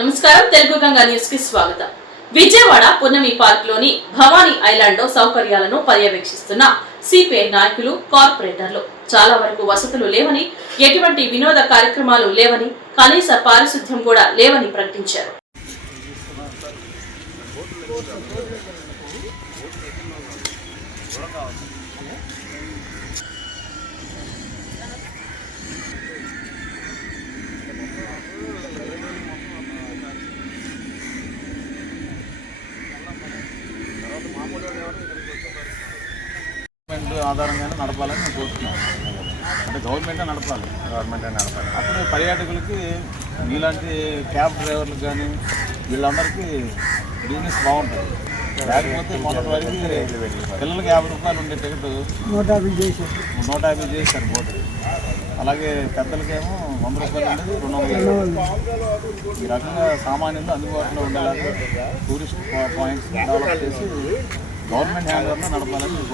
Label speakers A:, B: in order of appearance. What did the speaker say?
A: నమస్కారం తెలుగు గంగా న్యూస్కి స్వాగతం. విజయవాడ పున్నమి పార్క్లోని భవానీ ఐలాండ్లో సౌకర్యాలను పర్యవేక్షిస్తున్న సిపిఐ నాయకులు కార్పొరేటర్లు. చాలా వరకు వసతులు లేవని ఎటువంటి వినోద కార్యక్రమాలు లేవని కనీస పారిశుద్ధ్యం కూడా లేవని ప్రకటించారు.
B: ఆధారంగానే నడపాలని నేను కోరుతున్నాను. అంటే గవర్నమెంటే నడపాలి.
C: గవర్నమెంటే నడపాలి.
B: అప్పుడు పర్యాటకులకి మీలాంటి క్యాబ్ డ్రైవర్లకు కానీ వీళ్ళందరికీ బిజినెస్ బాగుంటుంది. లేకపోతే మొన్నటి వరకు పిల్లలకి యాభై రూపాయలు ఉండే టికెట్
D: నూట యాభై చేశారు
B: నూట యాభై చేశారు బోర్డు అలాగే పెద్దలకేమో వంద రూపాయలు ఉండేది రెండు వందల యాభై. ఈ రకంగా సామాన్యులు అందుబాటులో ఉండేలాగా టూరిస్ట్ పాయింట్స్ డెవలప్ చేసి గవర్నమెంట్ హ్యాండ్ నడపాలని